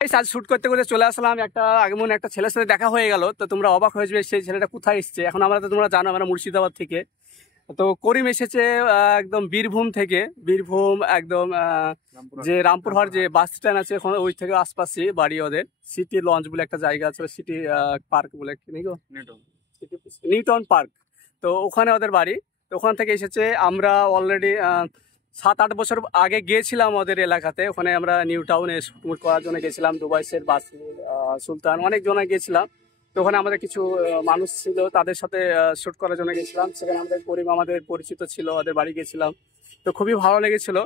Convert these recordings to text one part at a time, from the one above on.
আজ শুট করতে করতে চলে আসলাম একটা আগমন একটা ছেলের সাথে দেখা হয়ে গেল। তো তোমরা অবাক হয়ে যাবে সেই ছেলেটা কোথায় এসছে। এখন আমরা তো তোমরা জানো আমরা মুর্শিদাবাদ থেকে। তো করিম এসেছে একদম বীরভূম থেকে, বীরভূম একদম যে রামপুরহাট যে বাস স্ট্যান্ড আছে ওখানে ওই থেকে আশপাশে বাড়ি ওদের। সিটি লঞ্চ বলে একটা জায়গা আছে, সিটি পার্ক বলে কি নেই গো, নিউটন পার্ক। তো ওখানে ওদের বাড়ি। তো ওখান থেকে এসেছে। আমরা অলরেডি 7-8 বছর আগে গিয়েছিলাম ওদের এলাকাতে। ওখানে আমরা নিউ টাউনে শুট করার জন্য গেছিলাম, দুবাইসের বাসির সুলতান অনেক জনে গেছিলাম। তো ওখানে আমাদের কিছু মানুষ ছিল, তাদের সাথে শুট করার জন্য গেছিলাম। সেখানে আমাদের করিম আমাদের পরিচিত ছিল, ওদের বাড়ি গেছিলাম। তো খুবই ভালো লেগেছিল।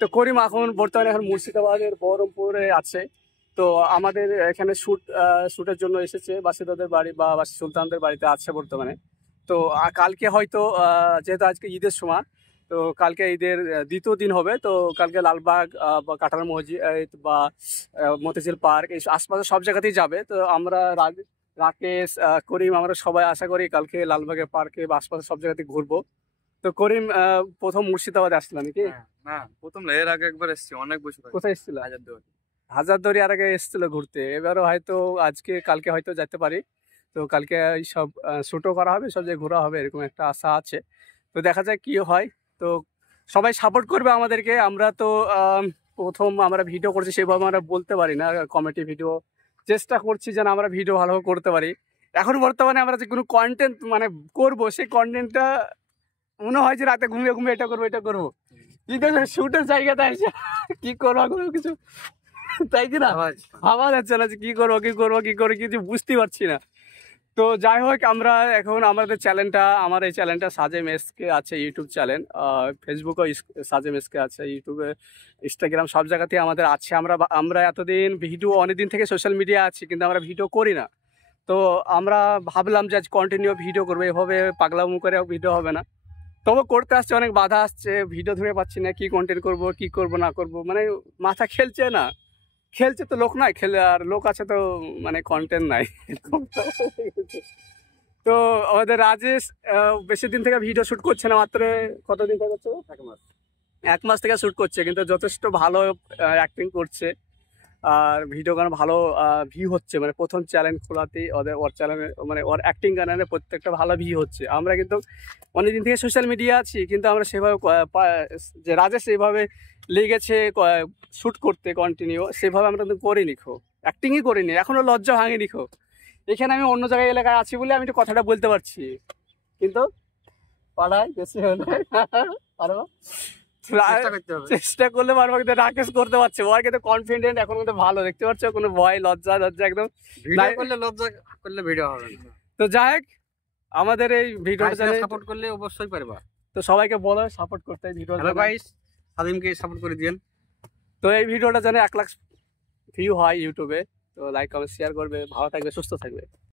তো করিম এখন বর্তমানে এখন মুর্শিদাবাদের বহরমপুরে আছে। তো আমাদের এখানে শুটের জন্য এসেছে, বাসিদাদের বাড়ি বা বাসি সুলতানদের বাড়িতে আছে বর্তমানে। তো কালকে হয়তো যেহেতু আজকে ঈদের সময়, তো কালকে ঈদের দ্বিতীয় দিন হবে। তো কালকে লালবাগ বা কাঁঠাল মসজিদ বা মতিঝিল পার্ক এই আশপাশে সব জায়গাতেই যাবে। তো আমরা রাকেশ করিম আমরা সবাই আশা করি কালকে লালবাগের পার্কে বা আশপাশে সব জায়গাতে ঘুরবো। তো করিম প্রথম মুর্শিদাবাদে আসছিল নাকি? না, প্রথম এর আগে একবার এসেছি, অনেক বছর আগে। কোথায় এসেছিল? হাজারদুয়ারি আর আগে এসেছিল ঘুরতে। এবারও হয়তো আজকে কালকে হয়তো যেতে পারি। তো কালকে এই সব শ্যুটও করা হবে, সব জায়গায় ঘোরা হবে, এরকম একটা আশা আছে। তো দেখা যাক কি হয়। তো সবাই সাপোর্ট করবে আমাদেরকে। আমরা তো প্রথম আমরা ভিডিও করছি, সেভাবে আমরা বলতে পারি না। কমেডি ভিডিও চেষ্টা করছি যেন আমরা ভিডিও ভালোভাবে করতে পারি। এখন বর্তমানে আমরা যে কোনো কন্টেন্ট মানে করবো, সেই কন্টেন্টটা মনে হয় যে রাতে ঘুমিয়ে ঘুমিয়ে এটা করবো এটা করবো, কিন্তু শুটের জায়গাতে আসে কি করবো কোনো কিছু, তাই কি না ভাবা যাচ্ছে না যে কি করবো কিছু বুঝতে পারছি না। তো যাই হোক, আমরা এখন আমাদের চ্যানেলটা, আমার এই চ্যানেলটা সাজেম এসকে আছে, ইউটিউব চ্যানেল। ফেসবুকও সাজেম এসকে আছে, ইউটিউবে ইনস্টাগ্রাম সব জায়গাতেই আমাদের আছে। আমরা এতদিন ভিডিও অনেকদিন থেকে সোশ্যাল মিডিয়া আছি, কিন্তু আমরা ভিডিও করি না। তো আমরা ভাবলাম যে আজ কন্টিনিউ ভিডিও করবো, এভাবে পাগলামো করে ভিডিও হবে না। তবে করতে আসছে, অনেক বাধা আসছে, ভিডিও ধরে পাচ্ছি না, কি কন্টেন্ট করব কি করব না করব, মানে মাথা খেলছে না। খেলছে তো লোক নাই, খেলে আর লোক আছে তো মানে কন্টেন্ট নাই। তো আমাদের রাজেশ বেশি দিন থেকে ভিডিও শুট করছে না, মাত্র কতদিন থেকে করছে? 1 মাস থেকে শুট করছে, কিন্তু যথেষ্ট ভালো অ্যাক্টিং করছে। আর ভিডিও গান ভালো ভিউ হচ্ছে, মানে প্রথম চ্যানেল খোলাতেই ওর চ্যানেলে মানে ওর অ্যাক্টিং গানে প্রত্যেকটা ভালো ভিউ হচ্ছে। আমরা কিন্তু অনেকদিন থেকে সোশ্যাল মিডিয়া আছি, কিন্তু আমরা সেভাবে যে রাজেশ সেভাবে লেগেছে শ্যুট করতে কন্টিনিউ, সেভাবে আমরা কিন্তু করিনি, অ্যাক্টিংই করিনি, এখনও লজ্জা ভাঙিনি। এখানে আমি অন্য জায়গায় এলাকায় আছি বলে আমি একটু কথাটা বলতে পারছি, কিন্তু পাড়ায় বেশি হলে পারবো, চেষ্টা করলে পারবো, কিন্তু রাকেশ করতে পারছে। ওর কিন্তু কনফিডেন্ট এখন কিন্তু ভালো, দেখতে পাচ্ছ, কোনো ভয় লজ্জা একদম করলে লজ্জা করলে ভিডিও হবে না। তো যাই হোক, আমাদের এই ভিডিওটা সাপোর্ট করলে অবশ্যই পারবা। তো সবাইকে বলো সাপোর্ট করতে, ভিডিও গাইস সাদিমকে সাপোর্ট করে দিয়েন। তো এই ভিডিওটা যেন 1 লাখ ভিউ হয় ইউটিউবে। তো লাইক কমেন্ট শেয়ার করবে, ভালো থাকবে, সুস্থ থাকবে।